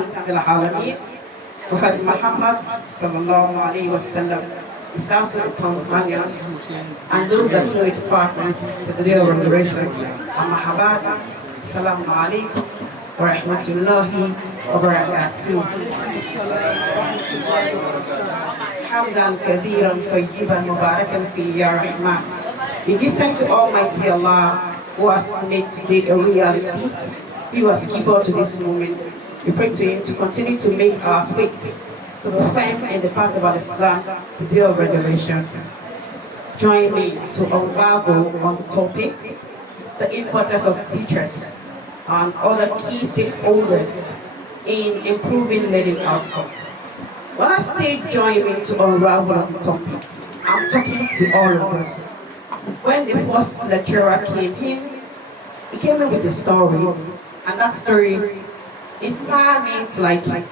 rahmatan lil alamin. Prophet Muhammad sallallahu alaihi wasallam is also the companions and those that will depart to the day of resurrection. Amma habad, assalamu alaikum wa rahmatullahi wa barakatuh. Hamdan kathiran tayyiban mubarakan fi ya rahman. We give thanks to Almighty Allah who has made today a reality. He was keeper to this moment. We pray to Him to continue to make our faith to be firm in the path of Islam to be of revelation. Join me to unravel on the topic, the importance of teachers and other key stakeholders in improving learning outcome. When I say join me to unravel on the topic, I'm talking to all of us. When the first lecturer came in, he came in with a story, and that story inspired me to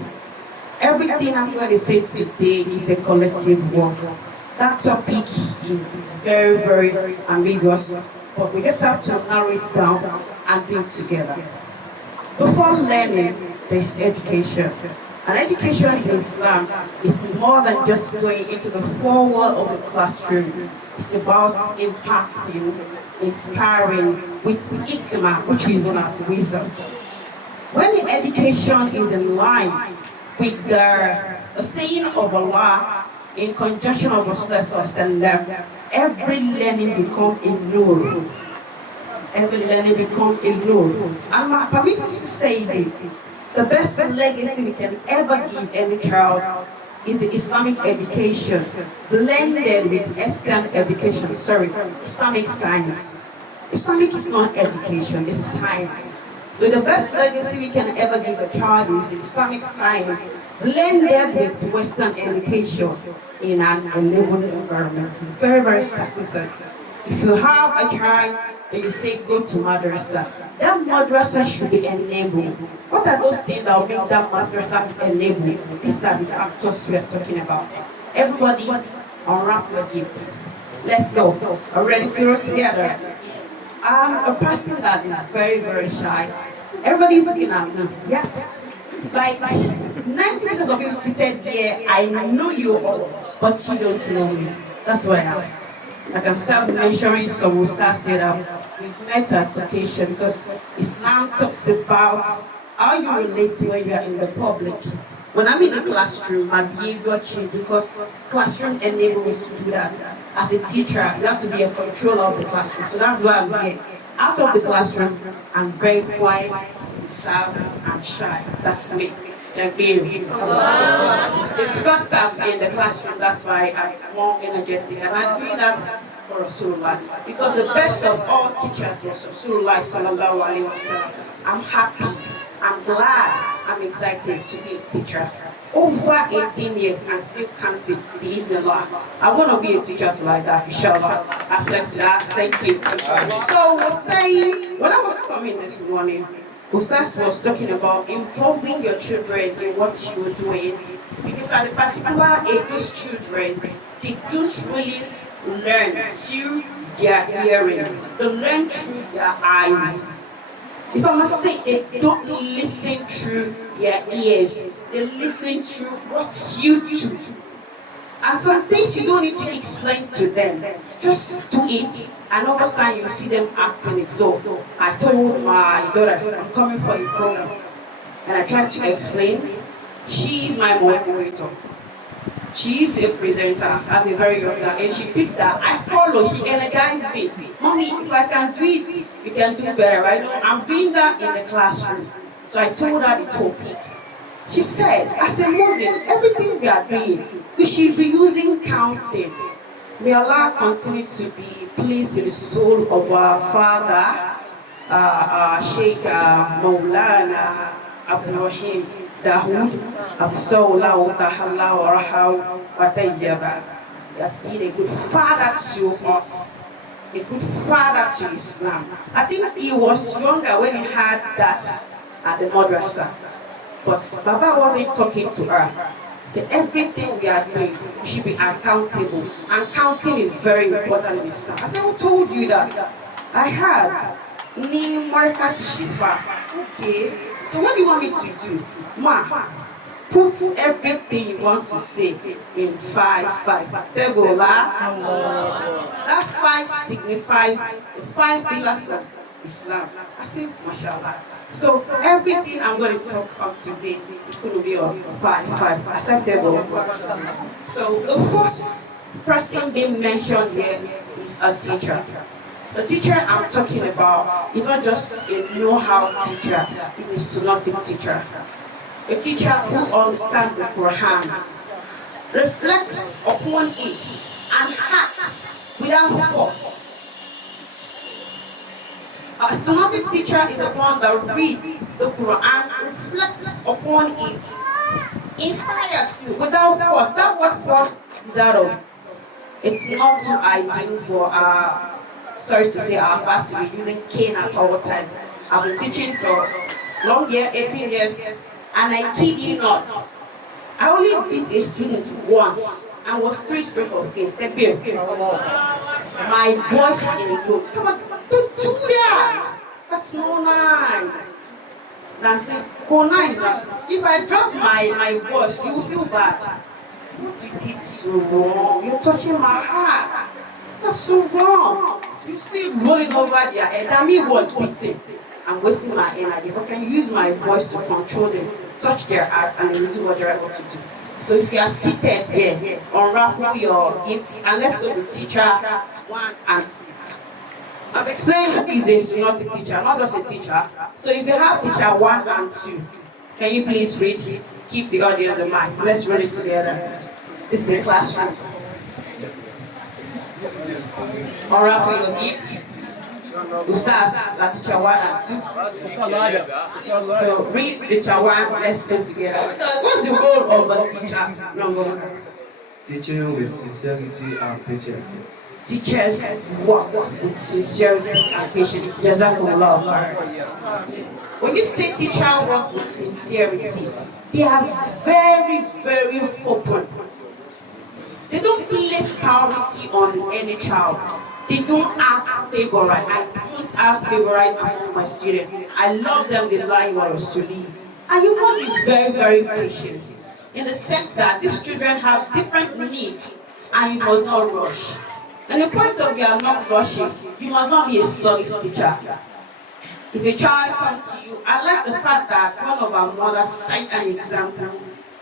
everything I'm going to say today is a collective work. That topic is very, very ambiguous, but we just have to narrow it down and do it together. Before learning, there's education. And education in Islam is more than just going into the four walls of the classroom. It's about impacting, inspiring with hikmah, which is known as wisdom. When the education is in line with the saying of Allah in conjunction of Rasulullah, every learning becomes a nur. Every learning becomes a nur. And I'm permitted to say this. The best legacy we can ever give any child is the Islamic education, blended with Eastern education, Islamic science. Islamic is not education, it's science. So the best legacy we can ever give a child is the Islamic science blended with Western education in an enabled environment. Very, very sacrosanct. If you have a child and you say go to madrasa, that madrasa should be enabled. What are those things that will make that madrasa enabled? These are the factors we are talking about. Everybody unwrap your gifts. Let's go. Are we ready to roll together? I'm a person that is very, very shy. Everybody's looking at me. Yeah. Like 90% of you seated here, I know you all, but you don't know me. That's where I am. I can start mentioning some will start saying that we've met at occasion because Islam talks about how you relate when you are in the public. When I'm in the classroom, my behavior changes because classroom enables me to do that. As a teacher, you have to be a controller of the classroom. So that's why I'm here. Out of the classroom, I'm very quiet, reserved, and shy. That's me. It's because I'm in the classroom, that's why I'm more energetic. And I'm doing that for Rasulullah. Because the best of all teachers was Rasulullah sallallahu alaihi wasallam. I'm happy, I'm glad, I'm excited to be a teacher. Over 18 years and still counting, Bismillah. I want to be a teacher like that, inshallah. After that, thank you. So, when I was coming this morning, Ustaz was talking about involving your children in what you were doing. Because at a particular age, those children, they don't really learn through their hearing. They learn through their eyes. If I must say, they don't listen through their ears. They listen through what you do. And some things you don't need to explain to them. Just do it. And over time you see them acting it. So I told my daughter, I'm coming for a program. And I tried to explain. She is my motivator. She is a presenter at a very young age. And she picked that. I follow. She energized me. Mommy, if I can do it, you can do better. I know I'm doing that in the classroom. So I told her the topic. She said, as a Muslim, everything we are doing, we should be using counting. May Allah continue to be pleased with the soul of our father, Sheikh Maulana Abdul Rahim Dahoud, Afsawla Tahalla wa Rahaw wa Tayyaba. He has been a good father to us, a good father to Islam. I think he was younger when he had that at the madrasa. But Baba wasn't talking to her. He said, everything we are doing, we should be accountable. And counting is very important in Islam. I said, who told you that? I had Ni Marcus Shifa. Okay, So what do you want me to do? Ma, put everything you want to say in 5. Tebola. That 5 signifies the 5 pillars of Islam. I say, mashallah. So everything I'm going to talk on today is going to be on 5. Acceptable. So the first person being mentioned here is a teacher. The teacher I'm talking about is not just a know-how teacher, he's a sunnatic teacher. A teacher who understands the Quran, reflects upon it, and acts without force. A sunnatic teacher is the one that reads the Quran, reflects upon it, inspired without force. That word force is out of. It's not too ideal for sorry to say our fast to be using cane at all time. I've been teaching for long year, 18 years, and I kid you not, I only beat a student once and was 3 strokes of cane. My voice in you. Come on, don't do that. That's not nice. Nancy, go nice. If I drop my voice, you feel bad. What you did is so wrong. You're touching my heart. That's so wrong. You see rolling over their head. That means what beating. I'm wasting my energy. But can you use my voice to control them, touch their hearts, and then you do what you're able to do. So if you are seated there, unravel your hips, and let's go to teacher 1 and 2. I've explained who is a sunnatic teacher, not just a teacher. So if you have teacher 1 and 2, can you please read? Keep the audio on the mic. Let's read it together. This is a classroom. Unravel your hips. Ustaz, that teacher 1 and 2. So read teacher 1, let's go together. What's the role of a teacher? Number 1. Teaching with sincerity and patience. Teachers work with sincerity and patience. Jazakumullah. When you say teacher work with sincerity, they are very, very open. They don't place priority on any child. They don't have favorite. I don't have favorite among my students. I love them, they lie or Rasuli. And you must be very, very patient in the sense that these children have different needs and you must not rush. And the point of you are not rushing, you must not be a sluggish teacher. If a child comes to you, I like the fact that one of our mothers cite an example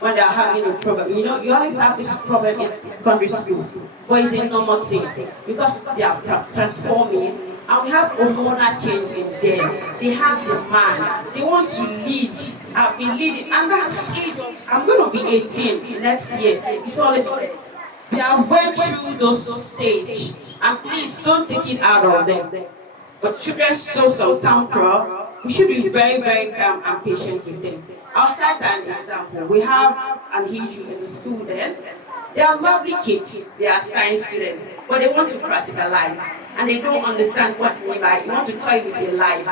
when they are having a problem. You know, you always have this problem in secondary school, but it's a normal thing because they are transforming and we have hormonal change in them. They have demand. They want to lead. I've been leading, and that's it. I'm going to be 18 next year. It's all they have went through those stages, and please don't take it out of them. But children show some temper. We should be very, very calm and patient with them. I'll cite an example. We have an issue in the school then. They are lovely kids. They are science students, but they want to practicalize, and they don't understand what you mean by you want to toy with your life.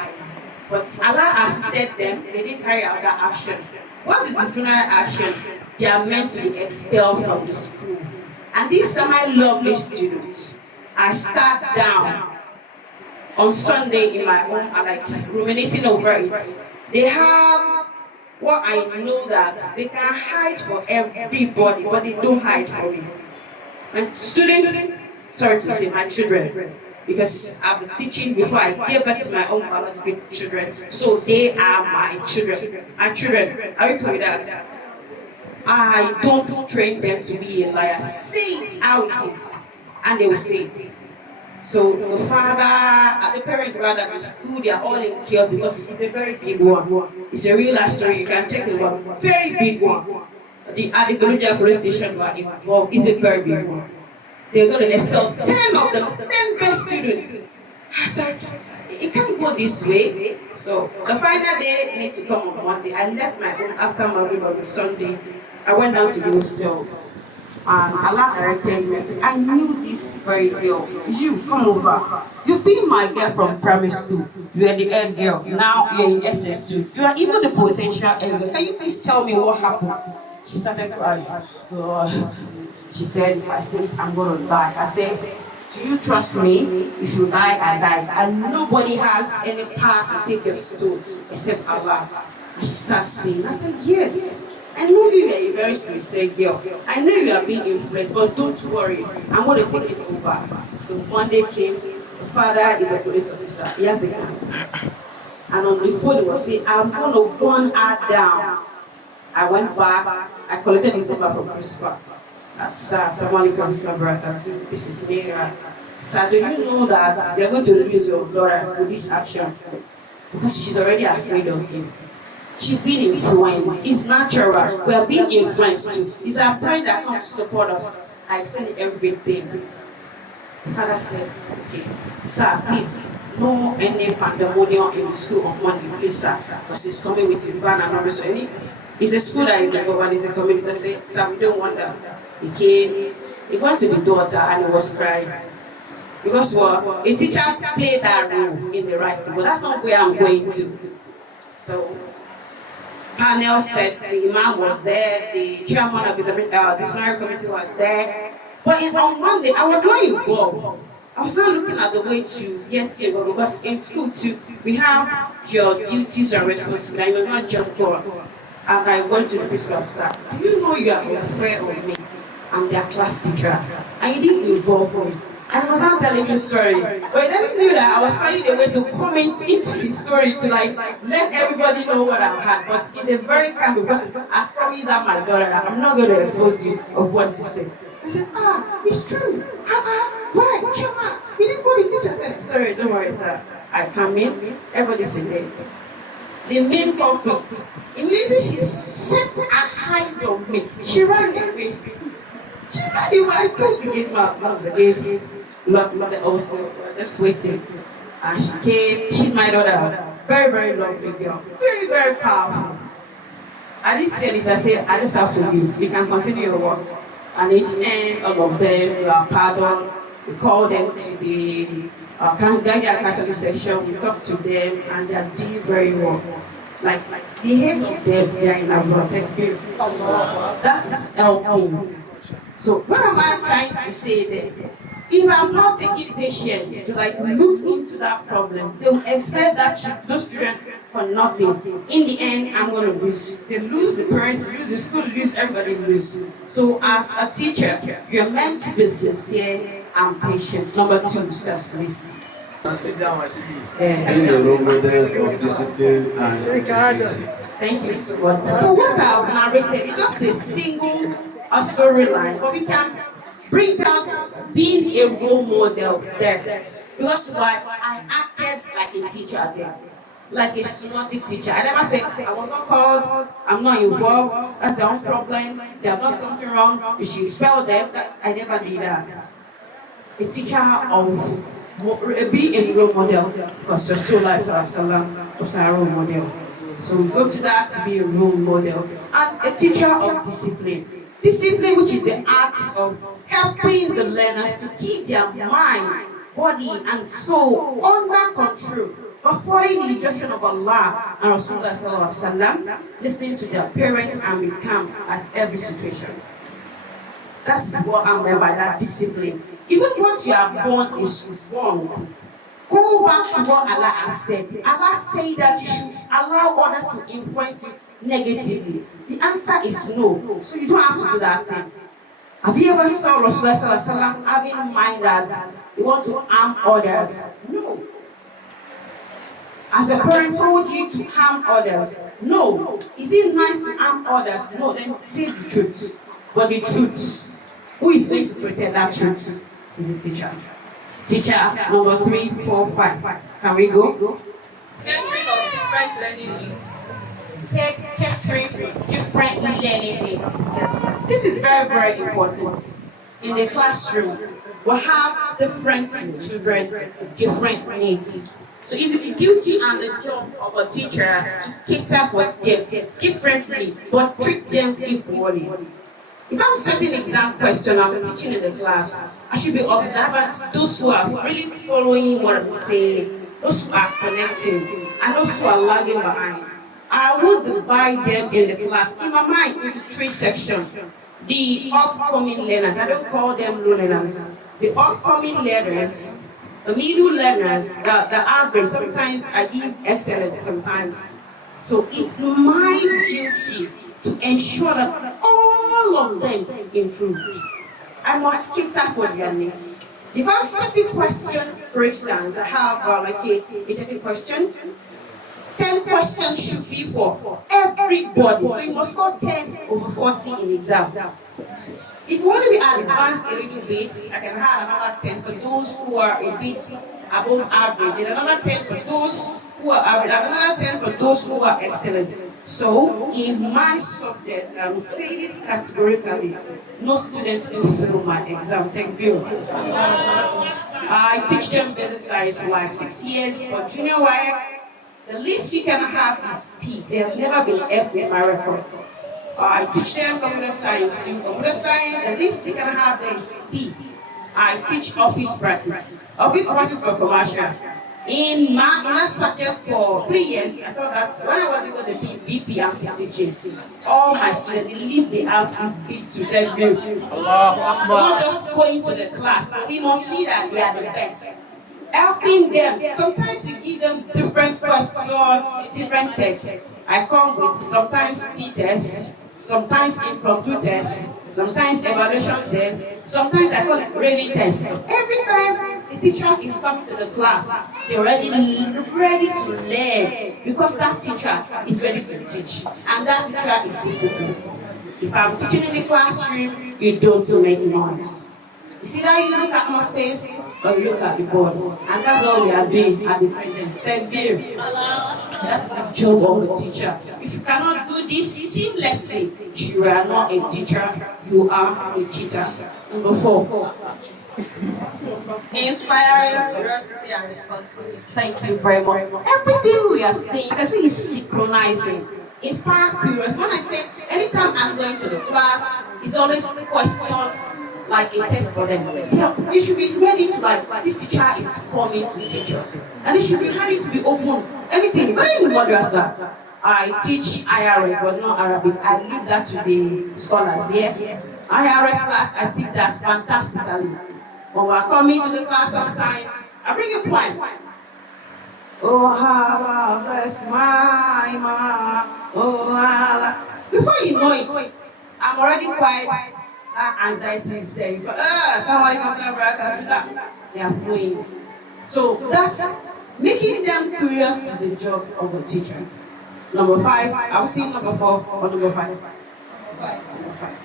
But Allah assisted them. They didn't carry out that action. What's the disciplinary action? They are meant to be expelled from the school. And these are my lovely students. I sat down on Sunday in my home and like ruminating over it. They have what I know that they can hide for everybody, but they don't hide for me. My students, sorry to say, my children, because I've been teaching before I gave birth to my own biological children, so they are my children. My children, are you cool with that? I don't train them to be a liar. Say it how it is, and they will say it. So the father, the parent rather, the school, they are all in chaos because it's a very big one. It's a real life story. You can check it one. Very big one. At the Goloja police station were involved. It's a very big one. They're going to expel 10 of them, 10 best students. I was like, it can't go this way. So the final day need to come on Monday. I left my home after my week on Sunday. I went down to the hostel. And Allah directed me and said, I knew this very girl. You, come over. You've been my girl from primary school. You are the head girl. Now you're in SS2. You are even the potential head girl. Can you please tell me what happened? She started crying. She said, if I say it, I'm going to die. I said, do you trust me? If you die, I die. And nobody has any power to take your soul except Allah. And she starts saying, I said, yes. I know you are a very sincere girl. I know you are being influenced, but don't worry. I'm going to take it over. So Monday came. The father is a police officer. He has a gun. And on the phone, he was saying, I'm going to gun her down. I went back. I collected his number from principal. Sir, someone comes to Barakatu. This is me. Sir, do you know that they're going to lose your daughter with this action? Because she's already afraid of you. She's being influenced. It's natural. We are being influenced too. It's our brain that comes to support us. I explained everything. The father said, okay, sir, please, no any pandemonium in the school on Monday, please, sir, because he's coming with his van and all this. It's a school that is a government, it's a community. I said, sir, we don't want that. He came, he went to the daughter and he was crying. Because a teacher played that role in the right thing, but that's not where I'm going to. So, panel said the imam was there, the chairman of the disciplinary committee was there. But on Monday, I was not involved. I was not looking at the way to get involved because in school too, we have your duties and responsibilities. You will not jump on. And I went to the principal and said, do you know you are unfair on me? I'm their class teacher. And you didn't involve me. And I was not telling you sorry. But he doesn't know that I was finding a way to comment into the story to let everybody know what I've had. But in a very calm, because I promise that my daughter, I'm not going to expose you of what you said. I said, it's true. Why? Chama, you didn't go to the teacher. I said, sorry, don't worry, sir. I come in, everybody's there. The main culprit, immediately she set her eyes on me. She ran away. I told the gate man, lock the gates, lock the also, just waiting. And she came, she's my daughter. Very, very lovely girl. Very, very powerful. I didn't say anything. I said, I just have to leave. You can continue your work. And in the end, all of them were pardoned. We called them to the Guardian Counseling section. We talked to them, and they are doing very well. Like the head of them, they are in a protective. That's helping. So what am I trying to say there? If I'm not taking patience to look into that problem, they will expect those children for nothing. In the end, I'm going to lose. They lose the parents, lose the school, lose everybody, lose. So as a teacher, you're meant to be sincere and patient. Number 2, stars, please. Being a role model of discipline and integrity. Thank you so much. For what I've narrated, it's just a single storyline, but we can bring out being a role model there. Because I acted like a teacher there, like a systematic teacher. I never said, I was not called, I'm not involved, that's their own problem, they have done something wrong, you should expel them. I never did that. A teacher of be a role model, because Rasulullah was our role model. So we go to that to be a role model. And a teacher of discipline. Discipline, which is the art of helping the learners to keep their mind, body, and soul under control, but following the instruction of Allah and Rasulullah, listening to their parents and be calm at every situation. That's what I meant by that discipline. Even what you have done is wrong. Go back to what Allah has said. Allah said that you should allow others to influence you negatively. The answer is no. So you don't have to do that thing. Have you ever saw Rasulullah having in mind that you want to harm others? No. As a parent told you to harm others? No. Is it nice to harm others? No. Then say the truth. But the truth, who is going to protect that truth? Is a teacher. Teacher number 3, 4, 5. Can we go? Catering of different learning needs. Catering different learning needs. Yes. This is very, very important. In the classroom, we have different children with different needs. So if you be guilty on the job of a teacher to cater for them differently, but treat them equally. If I'm setting exam question, I'm teaching in the class, I should be observant to those who are really following what I'm saying, those who are connecting, and those who are lagging behind. I will divide them in the class, in my mind, into 3 sections. The upcoming learners, I don't call them low learners. The upcoming learners, the middle learners, the average, sometimes I give excellent sometimes. So it's my duty to ensure that all of them improved. I must cater for their needs. If I'm setting question, for instance, I have like a 30 question, 10 questions should be for everybody. So you must score 10 over 40 in exam. If you want to be advanced a little bit, I can have another 10 for those who are a bit above average, and another 10 for those who are average, and another 10 for those who are excellent. So, in my subject, I'm saying it categorically, no students do fail my exam. Thank you. I teach them basic science for like 6 years for junior YX. The least you can have is P. They have never been F in my record. I teach them computer science. Computer science, the least they can have there is P. I teach office practice. Office practice for commercial. In that subject for 3 years, I thought that when I was able to be BP, I'm still teaching. All my students, the least they have is B2. Thank you. Not just going to the class, but we must see that they are the best. Helping them. Sometimes you give them different questions, different texts. I come with sometimes T-tests, sometimes impromptu tests, sometimes evaluation tests, sometimes I call it grading tests. So every time the teacher is coming to the class, they're ready to learn because that teacher is ready to teach and that teacher is disciplined. If I'm teaching in the classroom, you don't make noise. You see that you look at my face or you look at the board, and that's all we are doing at the present. Thank you. That's the job of a teacher. If you cannot do this seamlessly, you are not a teacher, you are a cheater. Number 4. Inspiring curiosity and responsibility. Thank you very much. Everything we are saying, I say is synchronizing. Inspire curiosity. When I say anytime I'm going to the class, it's always question like a test for them. You should be ready to this teacher is coming to teach us. And they should be ready to be open. Anything. But in madrasa, I teach IRS but not Arabic. I leave that to the scholars here. IRS class, I teach that fantastically. When we're coming to the class sometimes, I bring a poem. Oh, Allah bless my ma. Oh, Allah. Before you know it, I'm already quiet. That anxiety is there. Somebody comes to they are flowing. So that's making them curious is the job of a teacher. Number 5, I was saying number 4 or number 5. Number 5.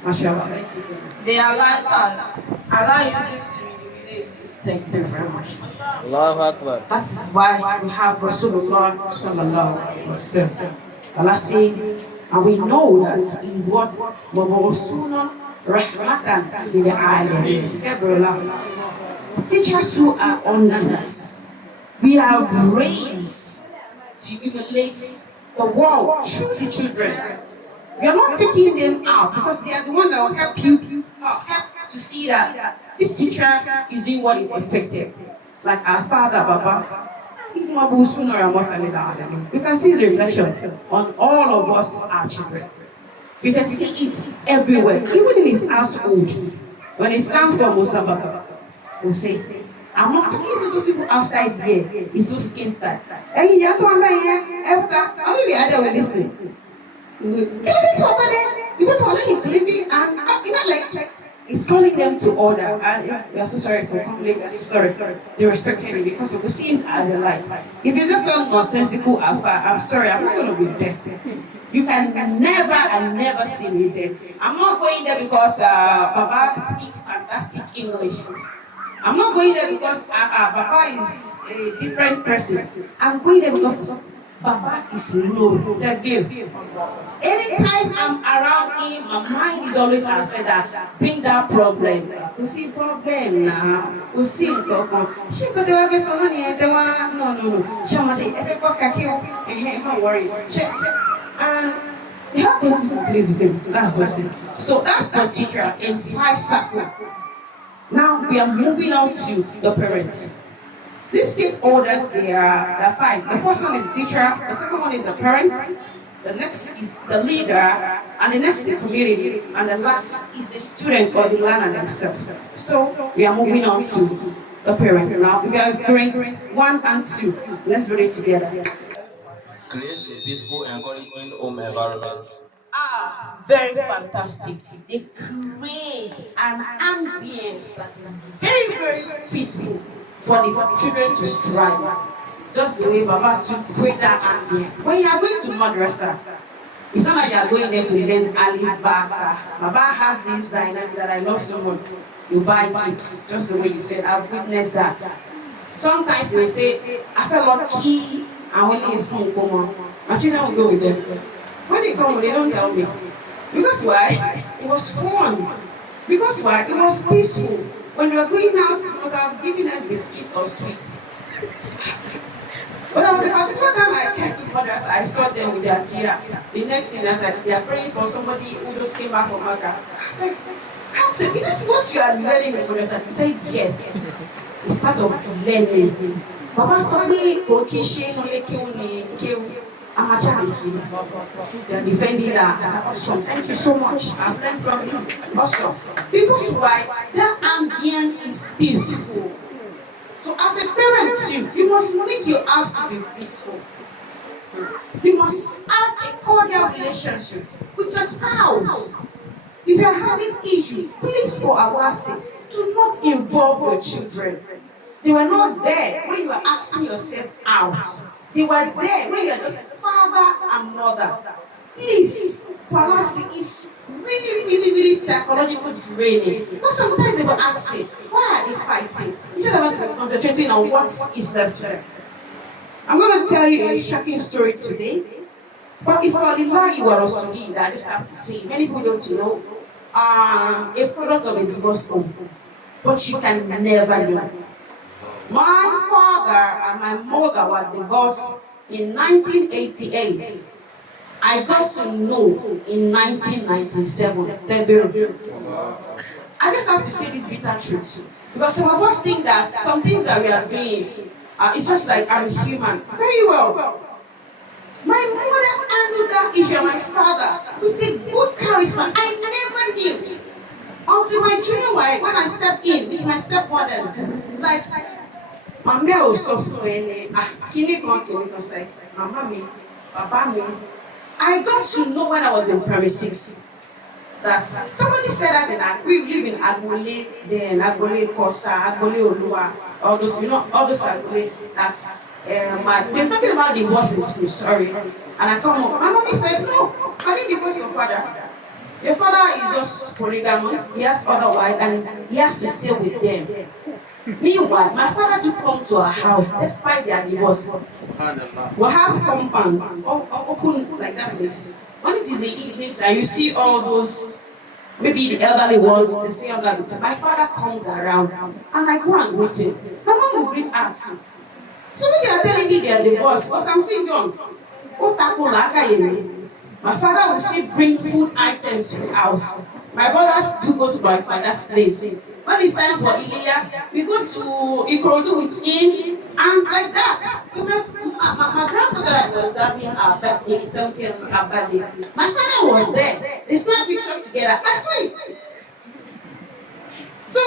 Mashallah. Thank you so much. They are lanterns. Allah uses to illuminate. Thank you very much. Allahu Akbar. That is why we have Rasulullah sallallahu alaihi wasallam. Allah says, and we know that He is what? Rahmatan lil alamin. Teachers who are under us, we are raised to emulate the world through the children. We are not taking them out because they are the one that will help you help to see that this teacher is doing what is expected. Like our father, Baba, he's Mabusun or Amot. You can see his reflection on all of us, our children. You can see it everywhere, even in his household. When he stands for Musabaka, he'll say, I'm not talking to those people outside there. He's so skin tight. And you have to remember here, how many are there listening? You go to Allah, believing, and like he's calling them to order. And we are so sorry for coming. We are so sorry. They respect him because of the scenes are the light. If you just sound nonsensical, I'm sorry, I'm not going to be there. You can never and never see me there. I'm not going there because Baba speaks fantastic English. I'm not going there because Baba is a different person. I'm going there because Baba is low. That game. Anytime I'm around him, my mind is always asking that bring that problem. You see problem now. You see she could do every someone here. No. She want the every kaki. Don't worry. And you have to please with him. That's what's it. So that's the teacher in 5 circles. Now we are moving on to the parents. These stakeholders, there are 5. The first one is the teacher, the second one is the parents, the next is the leader, and the next is the community, and the last is the students or the learner themselves. So we are moving on to the parent. Now we are parents 1 and 2. Let's read it together. Create a peaceful environment home environment? Very fantastic. They create an ambience that is very, very peaceful for the children to strive. Just the way Baba to create that ambience. When you are going to madrasa, it's not like you are going there to learn Alif Bata. Baba has this dynamic that I love so much. You buy gifts, just the way you said. I've witnessed that. Sometimes they will say, I felt lucky, I only a phone come on. My children will go with them. When they come, they don't tell me. Because why? It was fun. Because why? It was peaceful. When we were going out, we must have given them biscuit or sweets. But there was a particular time I came to mothers, I saw them with their tira. The next thing I said, they are praying for somebody who just came back from Magra. I said, is this what you are learning in mothers? He said, yes. It's part of learning. Baba Sabi, Okishe, no Leke, they are defending that. Awesome. Thank you so much. I've learned from you. Awesome. Because why? That ambient is peaceful. So as a parent, you must make your house to be peaceful. You must have a cordial relationship with your spouse. If you are having issues, please, for Allah's sake, do not involve your children. They were not there when you were asking yourself out. They were there when you are just father and mother. Please, for Allah's sake, it's really, really, really psychological draining. Because sometimes they were asking, why are they fighting? Instead of concentrating on what is left to them. I'm going to tell you a shocking story today. But it's for Lillahi wa Rasuli that I just have to say. Many people don't know. A product of a divorce home. But you can never know. My father and my mother were divorced in 1988. I got to know in 1997, February. I just have to say this bitter truth. Because some of us think that some things that we are doing, it's just like I'm human. Very well. My mother handled that issue and my father with a good charisma. I never knew. Until my junior wife, when I stepped in with my stepmothers, like, Mama also like, Mama me, Papa me. I got to know when I was in primary 6 that somebody said that we live in Agole, then Agole Kosa, Agole Olua, all those, all those Agole that they're talking about divorce in school, sorry. And I come home. My mommy said, no, I didn't divorce your father. Your father is just polygamous, he has other wives, and he has to stay with them. Meanwhile, my father do come to our house despite their divorce. We have compound open like that place. When it is the evening time, you see all those, maybe the elderly ones, they say under the time. My father comes around and I go and greet him. My mom will greet her too. So when they are telling me they are divorced, because I'm still young, my father will still bring food items to the house. My brother still goes to my father's place. When it's time for Ilya, we go to Ikorodu with him, and like that. My grandmother was having our birthday, 70th our birthday. My father was there. They snap pictures together. I saw it. So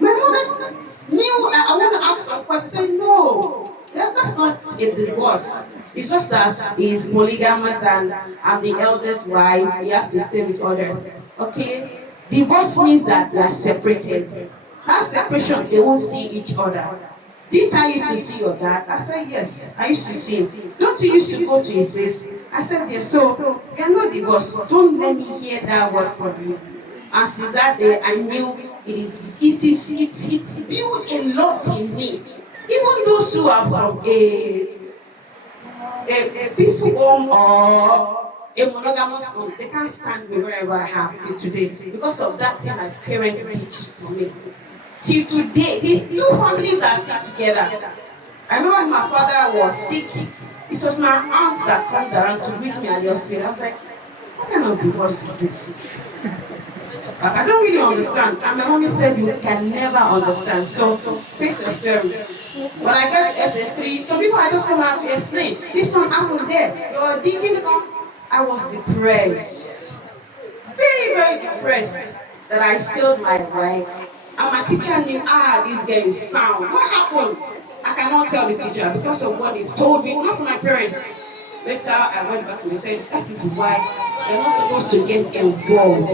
my mother knew that I want to ask some questions. I said, no, that's not a divorce. It's just that he's polygamous and I'm the eldest wife. He has to stay with others. Okay? Divorce means that they are separated. That separation, they won't see each other. Didn't I used to see your dad? I said, yes, I used to see him. Don't you used to go to his place? I said, yes. So, you are not divorced. Don't let me hear that word from you. And since that day, I knew it's built a lot in me. Even those who are from a peaceful home or a monogamous home, they can't stand me wherever I am till today because of that thing my parents did for me. Till today, these two families are still together. I remember when my father was sick, it was my aunt that comes around to greet me at the hospital. I was like, what kind of divorce is this? I don't really understand. And my mommy said, you can never understand. So, face your stories. When I got to SS3, some people I just come out to explain. This one happened there. You're digging on. I was depressed. Very, very depressed that I failed my work. And my teacher knew, this girl is sound. What happened? I cannot tell the teacher because of what they told me, not from my parents. Later, I went back and said, that is why you're not supposed to get involved.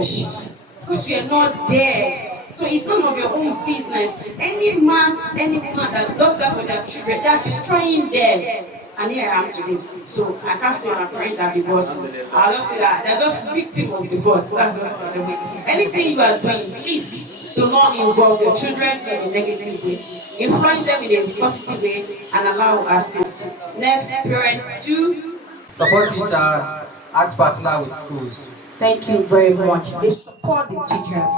Because you're not there. So it's none of your own business. Any man, any woman that does that with their children, they are destroying them. And here I am today. So I can't say my parents are divorced. I'll just say that they're just victim of divorce. That's just the way. Anything you are doing, please do not involve your children in a negative way. Influence them in a positive way and allow assist. Next, parents to support teacher, act partner with schools. thank you very much. They support the teachers.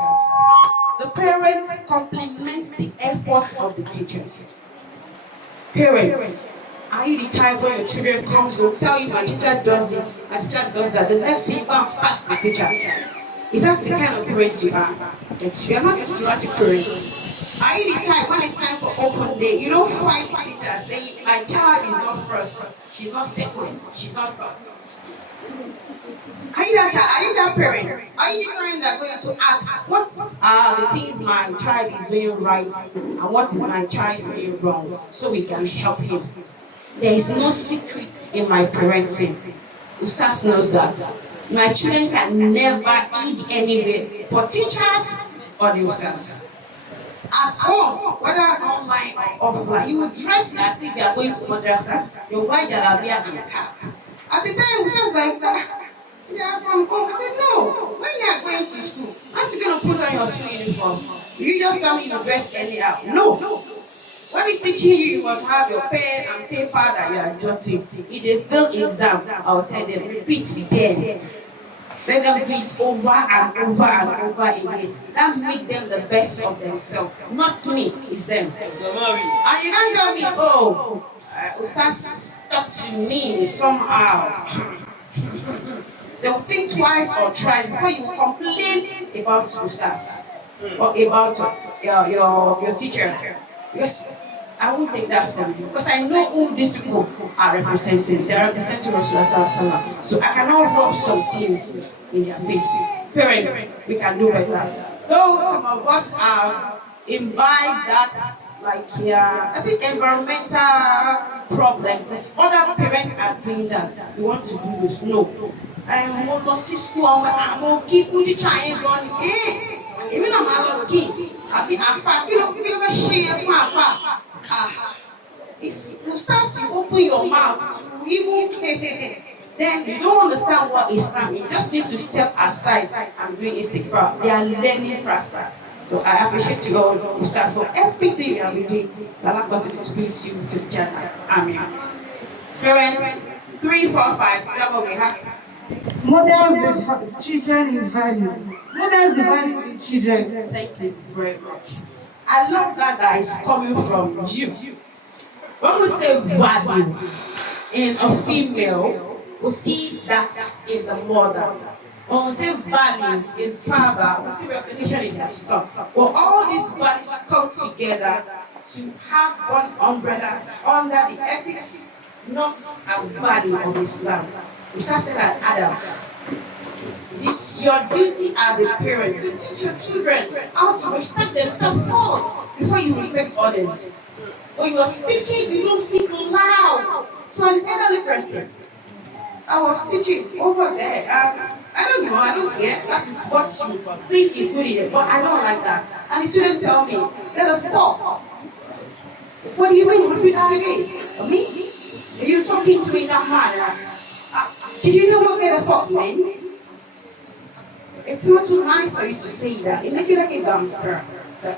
The parents complement the effort of the teachers. Parents, are you the type when your children comes home, tell you my teacher does it, my teacher does that, the next thing you go and fight the teacher? Is that the kind of parent you are? That you are not a systematic parent. Are you the type when it's time for open day, you don't fight teachers, say my child is not first, she's not second, she's not third? Are you that child? Are you that parent? Are you the parent that going to ask what are the things my child is doing right and what is my child doing wrong so we can help him? There is no secret in my parenting. Ustaz knows that. My children can never eat anywhere for teachers or the Ustaz. At home, whether online or offline, you will dress as if you are going to madrasa, your white jalabia and your cap. At the time, Ustaz like that. They are from home. I said, no. When you are going to school, aren't you going to put on your school uniform? You just tell me you dress anyhow. No. When he's teaching you, you must have your pen and paper that you are jotting. If they fail exam, I'll tell them, repeat there. Let them read over and over and over again. That make them the best of themselves. Not me, it's them. And you can't tell me, oh, Ustaz stuck to me somehow. They will think twice or thrice before you complain about Ustaz or about your teacher. Because I won't take that from you. Because I know who these people are representing. They are representing Rasulullah. So I cannot rub some things in their face. Parents, we can do better. Though some of us are imbibed that, like, I think environmental problem. Because other parents are doing that. We want to do this. No. I'm going to see school. I'm going to keep putting trying going. Even I'm not looking. I'll be afar. You know, share from afar. You start to open your mouth to even then you don't understand what Islam is. You just need to step aside and do istighfar. They are learning faster. So I appreciate you all, Ustaz, for everything you have been doing. Allah continue to be with you to the Jannah. Amen. Parents, 3, 4, 5, is that what we have? Models the children in value. Models the value of the children. Thank you very much. I love that is coming from you. When we say value in a female, we see that in the mother. When we say values in father, we see replication in their son. Well, all these values come together to have one umbrella under the ethics, norms, and value of Islam. We start saying that Adam, it is your duty as a parent to teach your children how to respect themselves first before you respect others. When you are speaking, you don't speak loud to an elderly person. I was teaching over there. I don't know, I don't care. That is what you think is good in it, but I don't like that. And the student tell me, get a 4. What do you mean? Repeat that again. Me? Are you talking to me in that manner? Did you know what get a 4 means? It's not too nice for you to say that. It makes you like a gangster. So,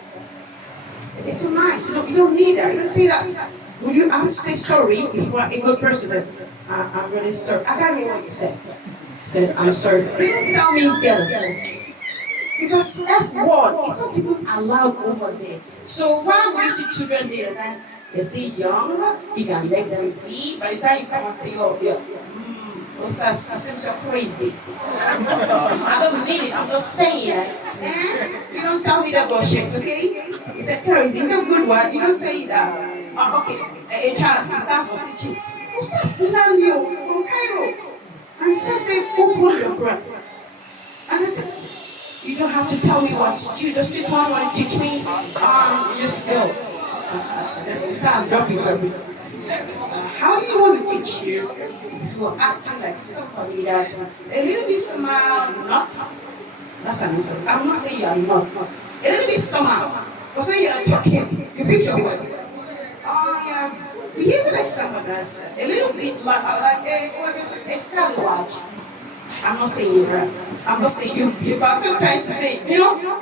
it's too nice. You don't need that. You don't say that. Would you have to say sorry if you are a good person? I'm really sorry. I can't remember what you said. I said, I'm sorry. You don't tell me get a 4. Because F word is not even allowed over there. So why would you see children there and they say young, you can let them be. By the time you come and say, oh, yeah. Ustaz, you seem so crazy. I don't mean it, I'm just saying it. You don't tell me that bullshit, okay? He said crazy, it's a good one, you don't say that. Okay, a child, Ustaz was teaching. Ustaz Nanyo from Cairo. And Ustaz said, open your brain. And I said, you don't have to tell me what to do, just teach want to teach me, just go. Ustaz dropping everything. How do you want to teach you if you're acting like somebody that is a little bit somehow not? That's an insult. I'm not saying you are not. A little bit somehow. But when you are talking, you pick your words. Yeah, behaving like someone that's a little bit like it's kind of watch. I'm not saying you're right. I'm not saying you, but I'm still trying to say,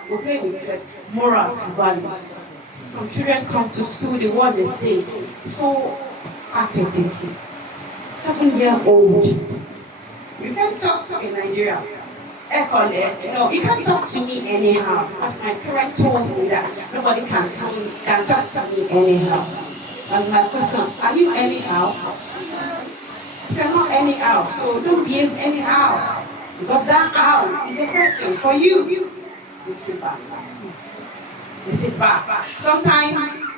we're playing with it. Morals, values. Some children come to school, the word they say, so pathetic. 7-year-old. You can't talk in Nigeria. You can't talk to me anyhow because my parent told me that nobody can talk to me anyhow. And my question, are you anyhow? You're not anyhow, so don't behave anyhow. Because that how is a question for you. You sit back. You sit back. Sometimes,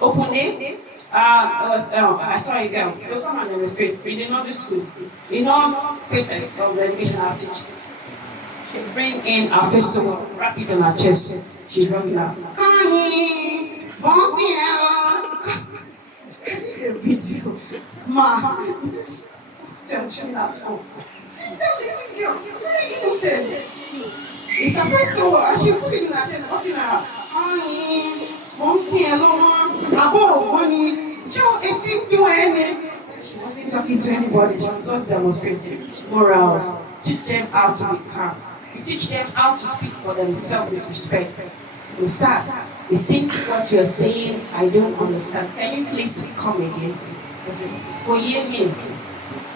open it. I saw a girl. You come on the street. We did not do school. Facets of the education I teach. She bring in our festival, wrap it on her chest. She rocking out. Kanye, bon I did a video. Ma, is this children at home? See that little girl, very innocent. It's supposed to work. She put it in her chest, walking around. Kanye, bon abo, money, Joe, 18 do any. She wasn't talking to anybody. She was just demonstrating morals. Teach them how to be calm. You teach them how to speak for themselves with respect. Ustaz, it seems what you're saying, I don't understand. Can you please come again? I said, for me,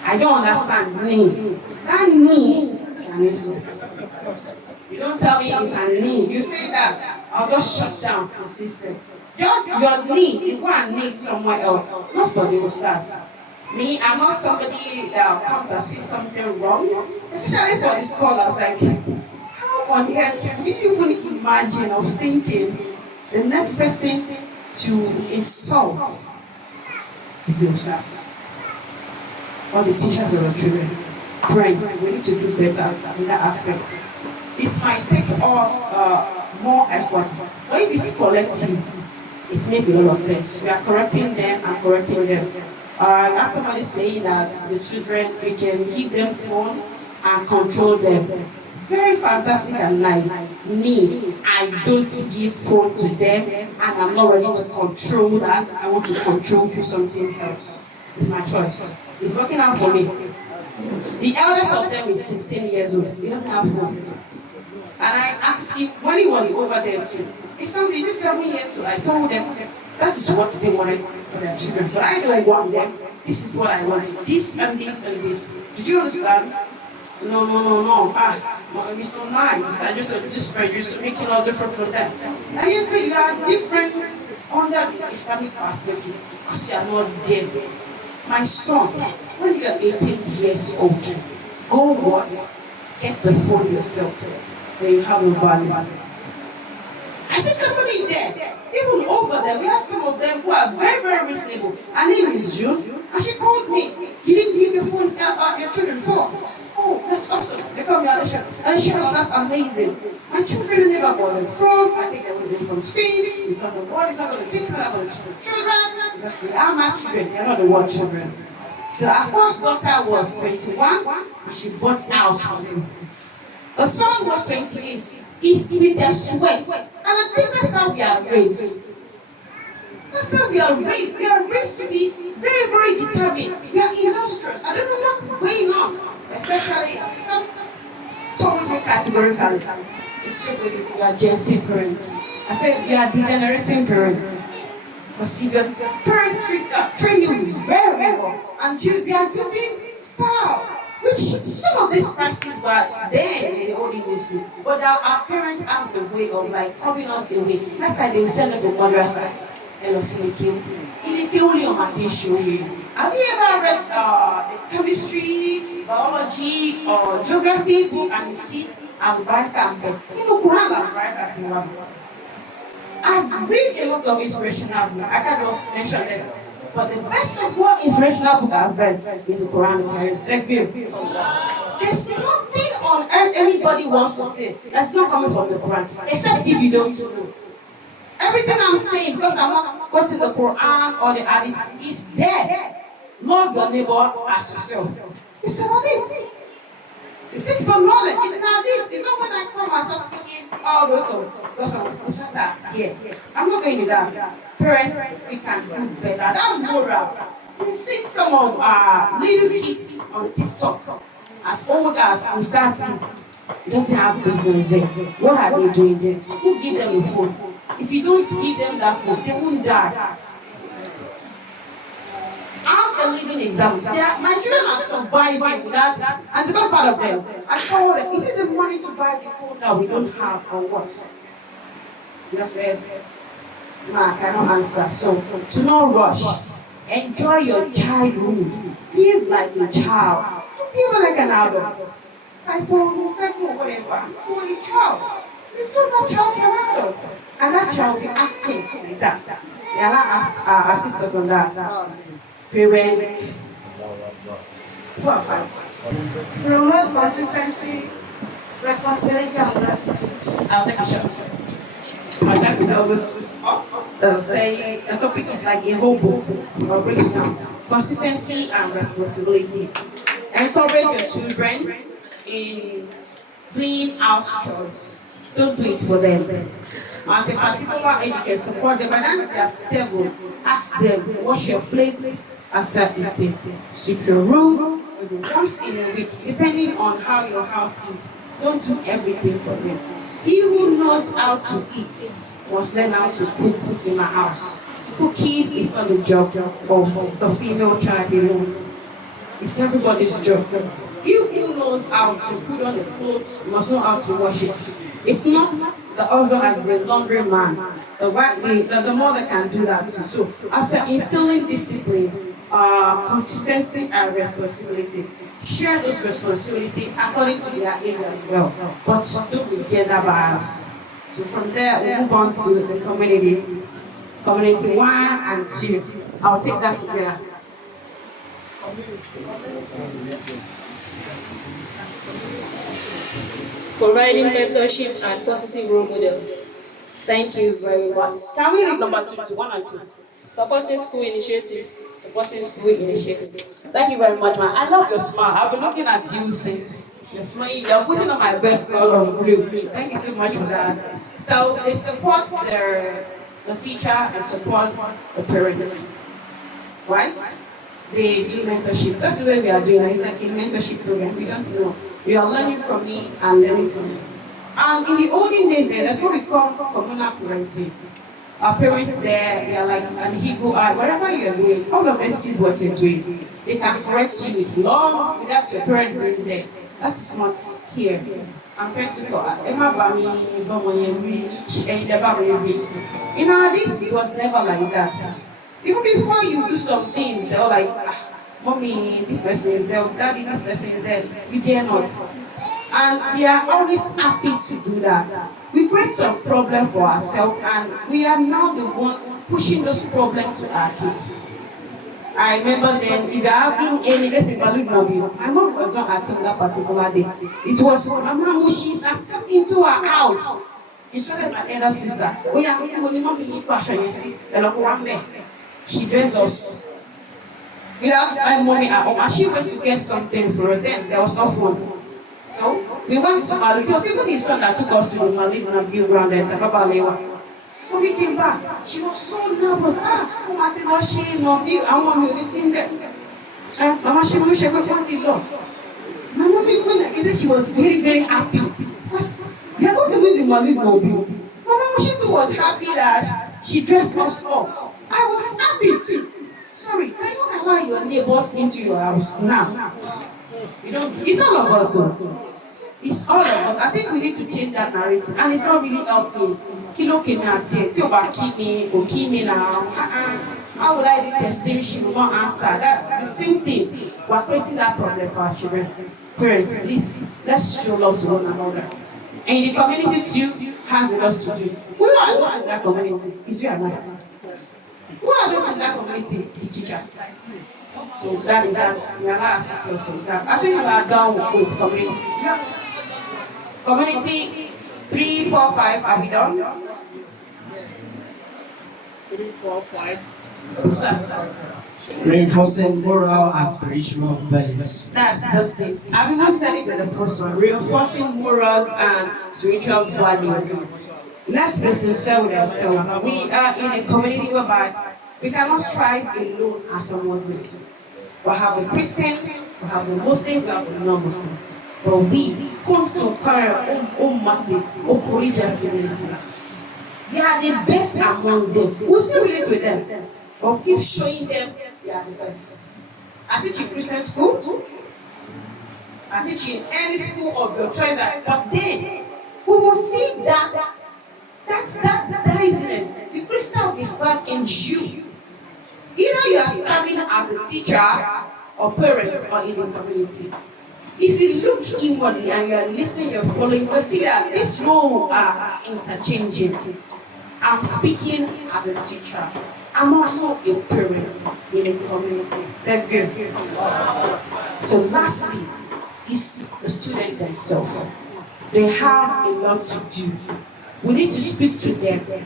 I don't understand me. That me is an insult. You don't tell me it's an me. You say that, I'll just shut down the system. Your need, you go and need somewhere else. Not for the Ustaz. Me, I'm not somebody that comes and sees something wrong. Especially for the scholars, like, how on earth would you even imagine of thinking the next person to insult is the Ustaz? Or the teachers of the children. Parents, we need to do better in that aspect. It might take us more effort, but if it's collective, it makes a lot of sense. We are correcting them and correcting them. I had somebody saying that the children, we can give them phone and control them. Very fantastic and nice. Me, I don't give phone to them and I'm not ready to control that. I want to control something else. It's my choice. It's working out for me. The eldest of them is 16 years old. He doesn't have phone. And I asked him, when he was over there too, it's 7 years old. I told them, that is what they wanted for their children. But I don't want them. This is what I wanted. This and this and this. Did you understand? No. It's so nice. I just friend. You're making all different from them. And yet say you are different under the Islamic perspective because you are not there. My son, when you are 18 years old, go work, get the phone yourself. Then you have a value. I see somebody there. Even over there, we have some of them who are very, very reasonable. Her name is June, and she called me. You didn't give your phone your children phone. Oh, that's awesome. They call me Alicia. Alicia, that's amazing. My children never got a phone. I think they will be from Spain because the world is not going to teach me, not going to teach my children because they are my children. They are not the world children. So our first daughter was 21, and she bought house for them. The son was 28. He's with their sweat. And I think that's how we are raised. That's how we are raised. We are raised to be very, very determined. We are industrious. I don't know what's going on. Especially, some told me categorically. You are Gen Z parents. I said, you are degenerating parents. Because if your parents train you very well, and you are using style, which some of these practices were there in the olden days too. But our parents have the way of like coming us away. That's why they will send us to madrasa. And only on have you ever read the chemistry, biology, or geography book and you see Al-Bayan? Quran Al-Bayan is in one. I've read a lot of inspirational books. I can't just mention them. But the best of what inspirational book I've read is the Quran. Like you. There's nothing on earth anybody wants to say that's not coming from the Quran, except if you don't know. Everything I'm saying, because I'm not quoting the Quran or the Hadith, is there. Love your neighbor as yourself. It's an hadith. You seek for knowledge. It's an hadith. It's not when I come and start speaking all those Muslims are here. I'm not going to that. Parents, we can do better. That's moral. We've seen some of our little kids on TikTok, as old as Ustazis. It doesn't have business there. What are they doing there? Who give them a phone? If you don't give them that phone, they won't die. I'm a living example. My children are surviving without it, and it's not part of them. I call them, is it the money to buy the phone that we don't have or what? You said, no, I cannot answer. So, to not rush. Enjoy your childhood. Live like a child. Don't live like an adult. iPhone, second, whatever. For a child. You don't have child, you're an adult. And that child will be acting like that. We are not assist us on that. Parents. 4 or 5. Promote consistency, responsibility, and gratitude. I'll take a shot. My time is always up. Say the topic is like a whole book. I'll break it down. Consistency and responsibility. Encourage your children in doing house chores. Don't do it for them. At a particular age, you can support them. By the time they are 7, ask them, wash your plates after eating. Sweep your room once in a week, depending on how your house is. Don't do everything for them. He who knows how to eat must learn how to cook in my house. Cooking is not the job of the female child alone. It's everybody's job. You who knows how to put on the clothes must know how to wash it. It's not the husband as the laundry man. The mother can do that too. So as you're instilling discipline, consistency and responsibility, share those responsibilities according to their age as well. But don't be gender bias. So from there we'll move on to the community 1 and 2. I'll take that together. Providing mentorship and positive role models. Thank you very much. Can we read number 2, 1 and 2? Supporting school initiatives. Supporting school initiative. Thank you very much, man. I love your smile. I've been looking at you since you're flying. You're putting on my best color of blue. Thank you so much for that. So they support the teacher, they support the parents, right? They do mentorship. That's the way we are doing it. It's like a mentorship program. We don't know. We are learning from me and learning from you. And in the olden days, that's what we call communal parenting. Our parents there, they are like an eagle eye. Wherever you're going, all of them sees what you're doing. They can correct you with love without your parent being there. That is not here. I'm trying to go. In our days, it was never like that. Even before you do some things, they're like, mommy, this person is there, daddy, this person is there. You dare not. And they are always happy to do that. We create some problem for ourselves, and we are now the one pushing those problems to our kids. I remember then, if you're having any, let's say, balloon mobile, my mom was not at home that particular day. It was Mama Mushi that stepped into her house. Instructed my elder sister. Oh yeah, she dressed us. Without my mommy at home, and she went to get something for us. Then there was no phone. So we went to Mali. It was even his son that took us to the Mali Nabil ground and Takabalewa. When we came back, she was so nervous. Mama, was she Nabil? I want to listen there. Mama, she went to law. My mommy went again. She was very, very happy. Because we are going to meet the Mali Nabil. Mama, she too was happy that she dressed us up. I was happy too. Sorry, can you allow your neighbors into your house now? You know, it's all of us. It's all of us. I think we need to change that narrative, and it's not really helping. Kilo came out here, keep me now. How would I be testing? She will not answer. That the same thing. We're creating that problem for our children. Parents, please, let's show love to one another. And the community too has a lot to do. Who are those in that community? It's you and I. Who are those in that community? The teacher. So that is that. We allow assistance from that. I think we are done with community. Yeah. Community 3, 4, 5. Are we done? 3, 4, 5. Reinforcing moral and spiritual values. That's just it. I've even said it with the first one. Reinforcing morals and spiritual value. Let's be sincere with ourselves. We are in a community whereby we cannot strive alone as a Muslim. We have a Christian, we have the Muslim, we have the non-Muslim. But we come to carry ummati, we are the best among them. We still relate with them, but keep showing them we are the best. I teach in Christian school, I teach in any school of your choice, but then we will see that is in it. The Christian of Islam in you. Either you are serving as a teacher or parent or in the community. If you look inwardly and you are listening, you're following, you will see that these roles are interchanging. I'm speaking as a teacher. I'm also a parent in a community. Thank you. So lastly, is the student themselves. They have a lot to do. We need to speak to them.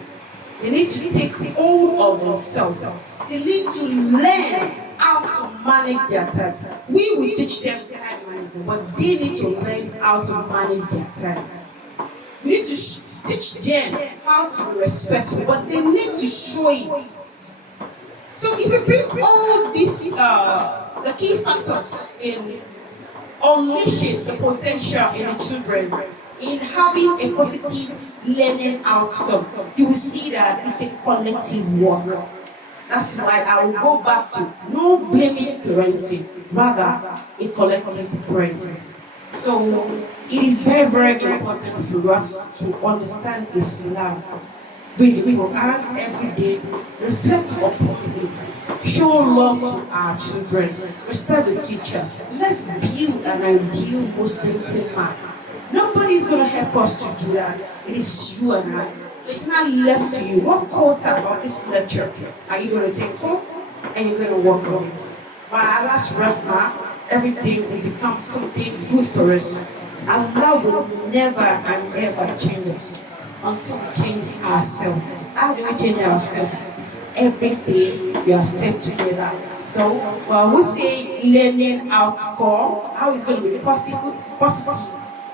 They need to take hold of themselves. They need to learn how to manage their time. We will teach them time management, but they need to learn how to manage their time. We need to teach them how to be respectful, but they need to show it. So if we bring all these, the key factors in unleashing the potential in the children, in having a positive learning outcome, you will see that it's a collective work. That's why I will go back to no blaming parenting, rather a collective parenting. So it is very, very important for us to understand Islam. Read the Quran every day, reflect upon it, show love to our children, respect the teachers. Let's build an ideal Muslim Ummah. Nobody is going to help us to do that. It is you and I. So it's not left to you. What quota of this lecture are you going to take home and you're going to work on it? By Allah's rahmah, everything will become something good for us. Allah will never and ever change us until we change ourselves. How do we change ourselves? It's every day we are set together. So when we say learning outcome, how it's going to be positive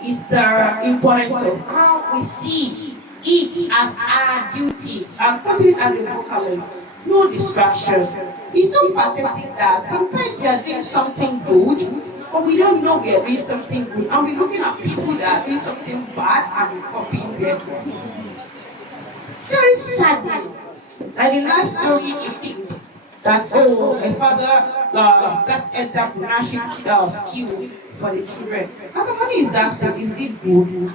is the importance of how we see it as our duty and putting it as a vocal length. No distraction. It's so pathetic that sometimes we are doing something good, but we don't know we are doing something good, and we're looking at people that are doing something bad and we're copying them. It's very sadly. And the last story is that a father starts entrepreneurship skill for the children. And somebody is asking, is it good?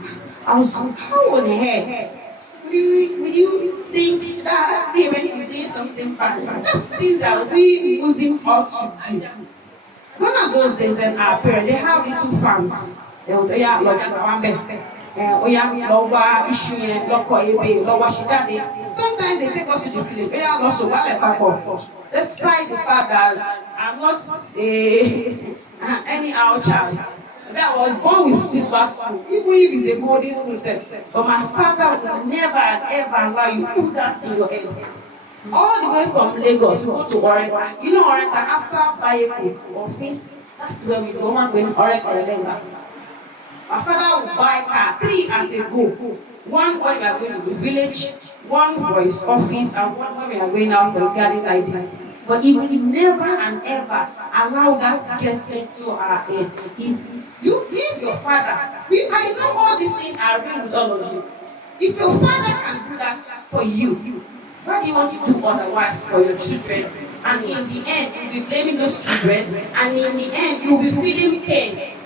I was like, how on earth would you think that parent is doing something bad? That's things that we Muslims ought to do. One of those days, our parents, they have little farms. Sometimes they take us to the village. Despite the fact that I'm not any our child. I was born with silver spoon, even if it's a golden spoon, but my father would never and ever allow you to put that in your head. All the way from Lagos, we go to Orenta. You know Orenta, after Bayeko or Fin, that's where we go and when Orenta and Lenga. My father would buy car, 3 at a go. One when we are going to the village, one for his office, and one when we are going out for garden like this. But he will never and ever allow that to get into our head. If your father, I know all these things are real with all of you. If your father can do that for you, what do you want to do otherwise for your children? And in the end, you'll be blaming those children, and in the end, you'll be feeling pain.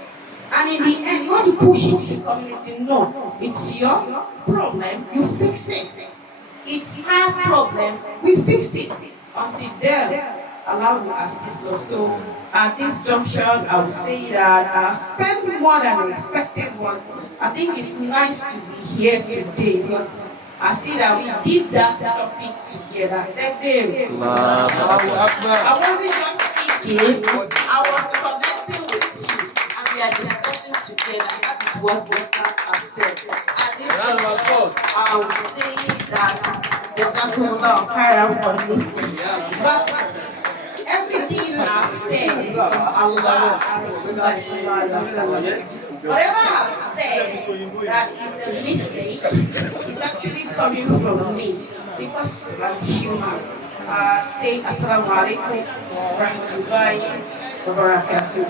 And in the end, you want to push it to the community. No, it's your problem, you fix it. It's our problem, we fix it. Until then, Allah will assist us. So at this junction, I would say that I've spent more than I expected one. I think it's nice to be here today because I see that we did that topic together. I wasn't just speaking, I was connecting with you and we are discussing together. That is what Western has said. At this junction, I would say that Jazakumullah khairan for listening. But everything I said is from Allah and Rasulullah sallallahu alaihi wasallam. Whatever I said that is a mistake is actually coming from me because I'm human. Say Assalamu alaikum wa rahmatullahi wa barakatuh.